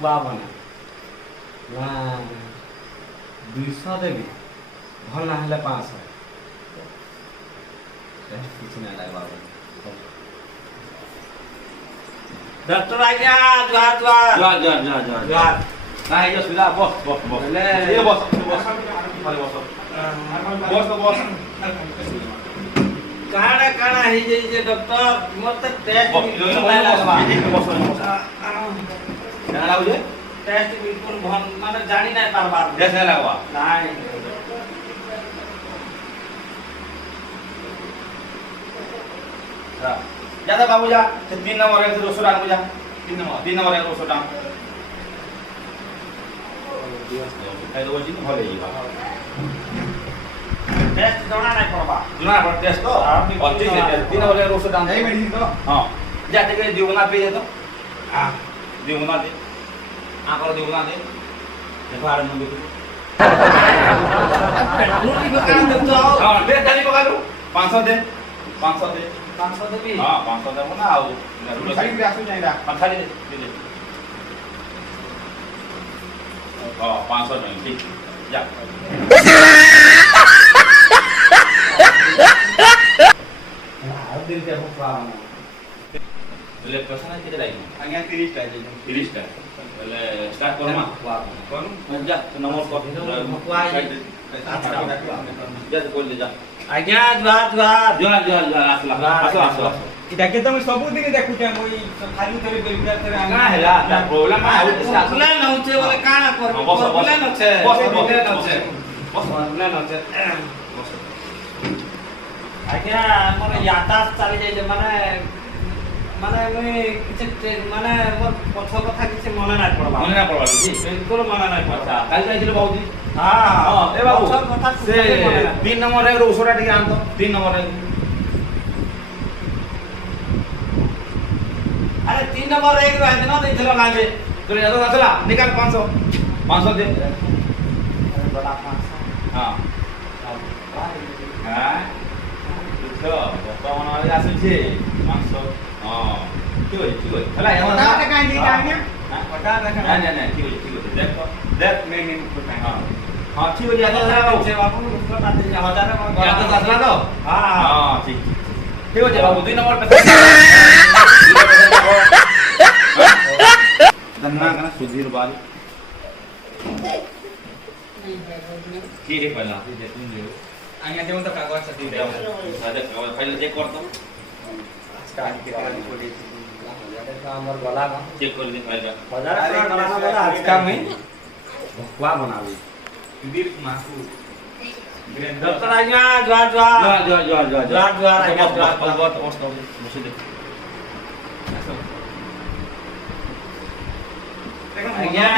भुआ बना ना 200 देवी भल ना हेले 500 किसी ना लाए बाबा डॉक्टर आ गया द्वार ना ये सुविधा बस ये बस काना ही जे डॉक्टर मत टेस्ट टेस्ट बिल्कुल माने जानी नहीं पारबा टेस्ट नहीं लगवा नहीं जा बाबू जा 3 नंबर है 200 टांग जा 3 नंबर है 200 टांग आई तो जी भले ही बा टेस्ट जोना नहीं पड़बा जुना पर टेस्ट तो और ठीक है 3 नंबर है 200 टांग यही मेडिसिन तो हां जाते के दिवना पे दे तो दिवना दे आकर दिवना दे देखो आर मुंडी हां दे जानी पका दो 500 दे 500 दे 500 देबी हां 500 दे ना आओ साइड पे आसु जाइदा खाली दे हां 500 नहीं ठीक जा दिन के भुआ ले प्रश्न है कितने लाइन आज्ञा 30 टा जे 30 टा ले स्टार्ट करमा कौन जा नंबर को भुआ जा तो बोल ले जा आज्ञा द्वार आसला इटा के तुम सब दिन देखुते मोई खाली करे बेलगा करे ना हैला प्रॉब्लम आ असला नउचे बोले काना कर बोले नछे बोले नछे आज्ञा मोर यातायात चली जाय माने मुई किछ माने मोर पछ कथा किछ मने ना पड़बा मने ना पड़बा जी बिल्कुल मने ना पड़बा काल जाइছিল बाबूजी हां ए बाबू पछ कथा से 3 नंबर रे ओसोटा टिके आन तो 3 नंबर रे अरे 3 नंबर एक रहे ना देथलो लागे तो याद आसला निकाल 500 दे अरे बड़ा 500 हां हां तो बर्तमान वाली आसुछे 500 हां ठीक है हला बता दे काई दी आज्ञा हां बता दे नहीं ठीक है देख नहीं बताए हां हां ठीक है याद आसला बाबू छे बाबू उसको बात दे हजार में याद आसला तो हां हां ठीक है बाबू 2 नंबर पे धन्ना करना सुधीर बाल ठीक है पहला दे तुम ले आज्ञा देऊन तो कागज सती दे सादे फाइल चेक कर तो स्टार्ट के करे कोडी हमर गला का चेक कर दे फाइल बाजार का बनाना वाला आज का में भुआ बनावी दीर मासू डॉक्टर आज्ञा द्वार बहुत मस्त मुझे दे आज्ञा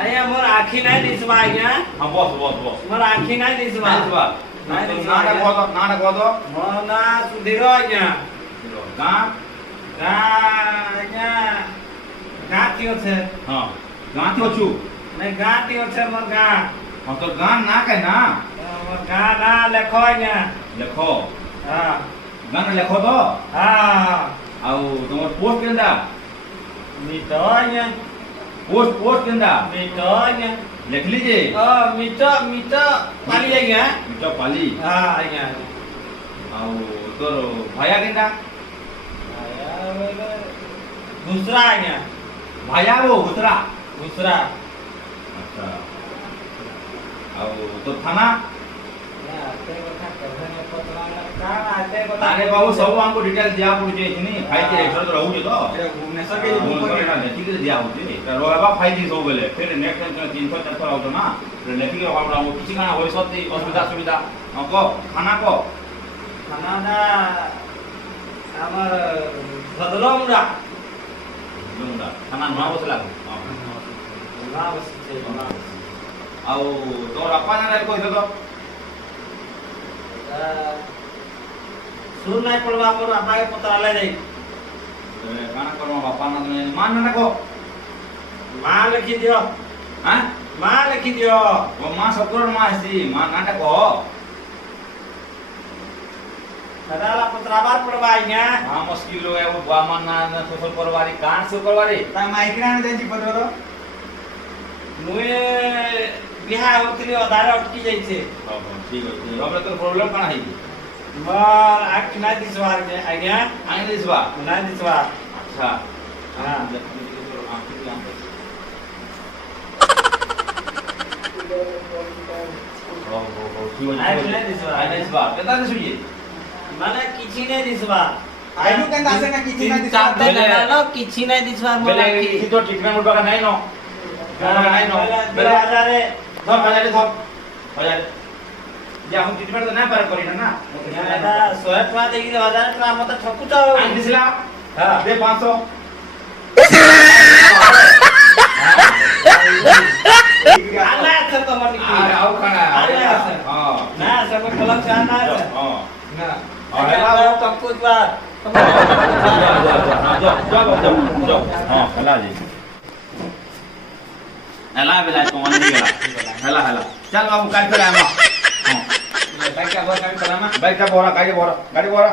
अरे मोर आँखी नहीं दिसबा आज्ञा हां बस मोर आँखी नहीं दिसबा नहीं नाटक को दो मोर ना सुधीरो आज्ञा गां आज्ञा गाँ क्यों छे हां गां तो छु नहीं गाँ क्यों छे मोर गाँ हम तो गां ना के ना मोर गाँ ना लिखो आज्ञा लिखो हां गां लिखो तो हां आउ तुम पोस्ट केंदा मिटो आज्ञा पोस्ट केंदा मिटो आज्ञा लिख लीजिए मिटो पाली आज्ञा मिटो पाली हां आज्ञा आउ तोर भाया केंदा दूसरा आज्ञा भाया वो दूसरा अच्छा आउ तो थाना आते बता करने में पतला का आते बता अरे बाबू सब हमको डिटेल दिया पड़े इतनी फाइल के एक्स्ट्रा तो रहू तो भुवनेश्वर के ऊपर एटा लेखि के दिया होती त रोहबा फाइल दी सब बेले फिर नेक्स्ट टाइम 300 400 आउत ना लेखि के हमरा किछि ना होई सती सुविधा को खाना को खाना ना हमर बदलो मुड़ा दुंदा खाना ना बस लागो ना बस छे आउ तोर अपा ना कोइ तो सुन नहीं पड़वा मोर आपा के पता ले जाई खाना करो बापा ना मान ना को मां लिखि दियो हां मां लिखि दियो वो मां सबकर मां सी मां नाटक को सदाला पत्राबार पड़वा आइया हां मुश्किल हो है वो बामन ना सोशल परवारी कान से परवारी ता माइग्रेन देंची पत्र मुए बिहा होतली अधारे अटकी जाइछे हां ठीक है हमरा तो प्रॉब्लम काना है मोर आख ना दिसवार के आइया आई दिसवा ना दिसवार अच्छा हां केता दिसुई माने किछि नै दिसवार आइनु केंदा आसे ना किछि ना दिसवा चाहते ना किछि नै दिसवार बेले की तो ट्रीटमेंट उठवा का नहीं नो नहीं नो बेले हजारे धर हजार हजार जे हम ट्रीटमेंट तो ना पर करी ना ना 100 टका देगी 1000 टका मत ठकुता हो आई दिसला हां दे 500 आला छ त मनि आ आओ खाना आला छ हां ना सब कलम चाना छ हां ना अरे अरे तो कुछ बार जो हां हला जी हला बेला तो मन नहीं गला हला चल बाबू काट कर आमा हां बाइक का बोरा काट करा ना बाइक का बोरा गाड़ी बोरा